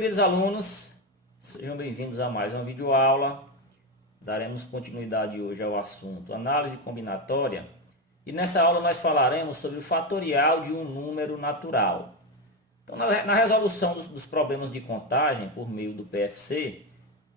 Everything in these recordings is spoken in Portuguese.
queridos alunos, sejam bem-vindos a mais uma videoaula. Daremos continuidade hoje ao assunto análise combinatória. E nessa aula nós falaremos sobre o fatorial de um número natural. Então, na resolução dos problemas de contagem por meio do PFC,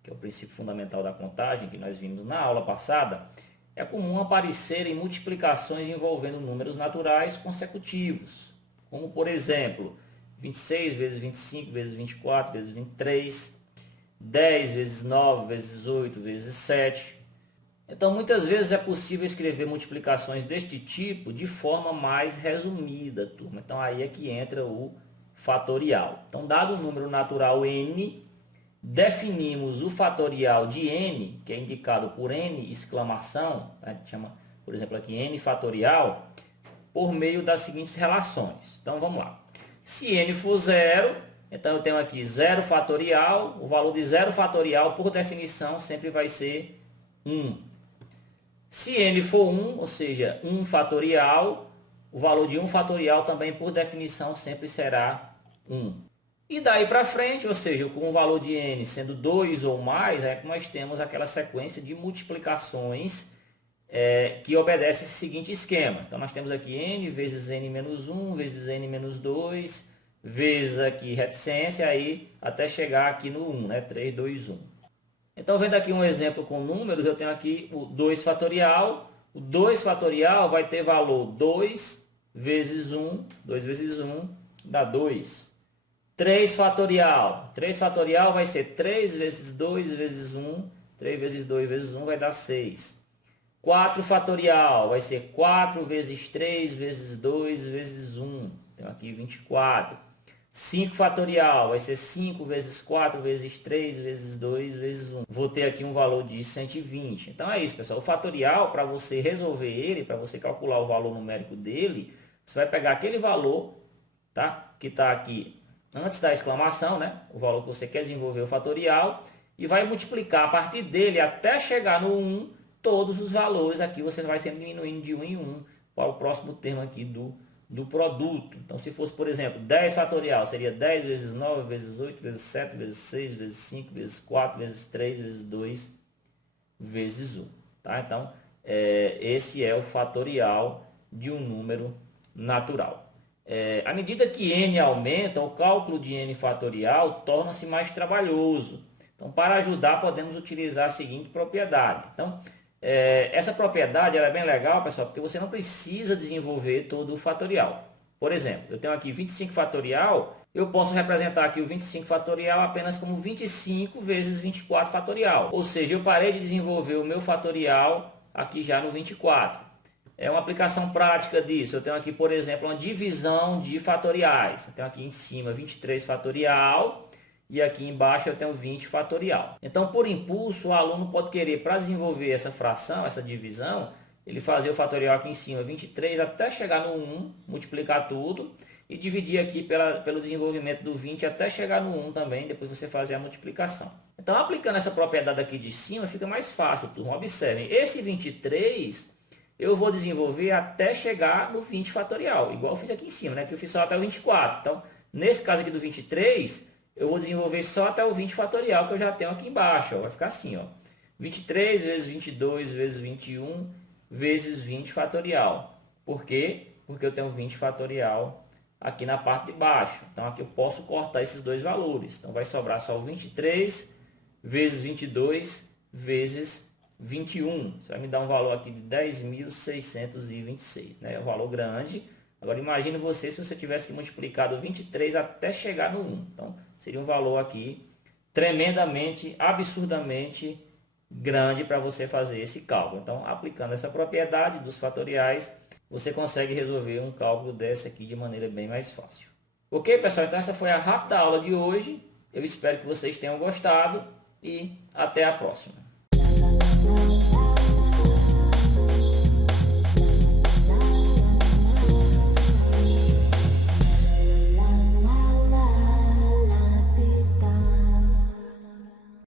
que é o princípio fundamental da contagem, que nós vimos na aula passada, é comum aparecerem multiplicações envolvendo números naturais consecutivos, como por exemplo, 26 vezes 25 vezes 24 vezes 23, 10 vezes 9 vezes 8 vezes 7. Então, muitas vezes é possível escrever multiplicações deste tipo de forma mais resumida, turma. Então, aí é que entra o fatorial. Então, dado o número natural n, definimos o fatorial de n, que é indicado por n exclamação, tá? A gente chama, por exemplo, aqui n fatorial, por meio das seguintes relações. Então, vamos lá. Se n for zero, então eu tenho aqui 0 fatorial, o valor de 0 fatorial, por definição, sempre vai ser 1. Se n for 1, ou seja, 1 fatorial, o valor de 1 fatorial também, por definição, sempre será 1. E daí para frente, ou seja, com o valor de n sendo 2 ou mais, é que nós temos aquela sequência de multiplicações que obedece esse seguinte esquema. Então, nós temos aqui n vezes n menos 1, vezes n menos 2, vezes aqui reticência, aí até chegar aqui no 1, né? 3, 2, 1. Então, vendo aqui um exemplo com números, eu tenho aqui o 2 fatorial. O 2 fatorial vai ter valor 2 vezes 1, 2 vezes 1 dá 2. 3 fatorial. 3 fatorial vai ser 3 vezes 2 vezes 1, 3 vezes 2 vezes 1 vai dar 6. 4 fatorial vai ser 4 vezes 3 vezes 2 vezes 1. Então aqui 24. 5 fatorial vai ser 5 vezes 4 vezes 3 vezes 2 vezes 1. Vou ter aqui um valor de 120. Então é isso, pessoal. O fatorial, para você resolver ele, para você calcular o valor numérico dele, você vai pegar aquele valor, tá? Que está aqui antes da exclamação, né? O valor que você quer desenvolver o fatorial, e vai multiplicar a partir dele até chegar no 1. Todos os valores aqui você vai sempre diminuindo de 1 em 1 para o próximo termo aqui do produto. Então, se fosse, por exemplo, 10 fatorial, seria 10 vezes 9, vezes 8, vezes 7, vezes 6, vezes 5, vezes 4, vezes 3, vezes 2, vezes 1. Tá? Então, esse é o fatorial de um número natural. À medida que n aumenta, o cálculo de n fatorial torna-se mais trabalhoso. Então, para ajudar, podemos utilizar a seguinte propriedade. Então, essa propriedade ela é bem legal, pessoal, porque você não precisa desenvolver todo o fatorial. Por exemplo, eu tenho aqui 25 fatorial, eu posso representar aqui o 25 fatorial apenas como 25 vezes 24 fatorial. Ou seja, eu parei de desenvolver o meu fatorial aqui já no 24. É uma aplicação prática disso. Eu tenho aqui, por exemplo, uma divisão de fatoriais. Eu tenho aqui em cima 23 fatorial. E aqui embaixo eu tenho 20 fatorial. Então, por impulso, o aluno pode querer, para desenvolver essa fração, essa divisão, ele fazer o fatorial aqui em cima, 23, até chegar no 1, multiplicar tudo, e dividir aqui pelo desenvolvimento do 20 até chegar no 1 também, depois você fazer a multiplicação. Então, aplicando essa propriedade aqui de cima, fica mais fácil, turma. Observem, esse 23 eu vou desenvolver até chegar no 20 fatorial, igual eu fiz aqui em cima, né? Que eu fiz só até o 24. Então, nesse caso aqui do 23... eu vou desenvolver só até o 20 fatorial que eu já tenho aqui embaixo. Ó. Vai ficar assim, ó. 23 vezes 22 vezes 21 vezes 20 fatorial. Por quê? Porque eu tenho 20 fatorial aqui na parte de baixo. Então, aqui eu posso cortar esses dois valores. Então, vai sobrar só o 23 vezes 22 vezes 21. Isso vai me dar um valor aqui de 10.626, né? É um valor grande. Agora, imagine você se você tivesse que multiplicar do 23 até chegar no 1. Então, seria um valor aqui tremendamente, absurdamente grande para você fazer esse cálculo. Então, aplicando essa propriedade dos fatoriais, você consegue resolver um cálculo desse aqui de maneira bem mais fácil. Ok, pessoal? Então, essa foi a rápida aula de hoje. Eu espero que vocês tenham gostado e até a próxima.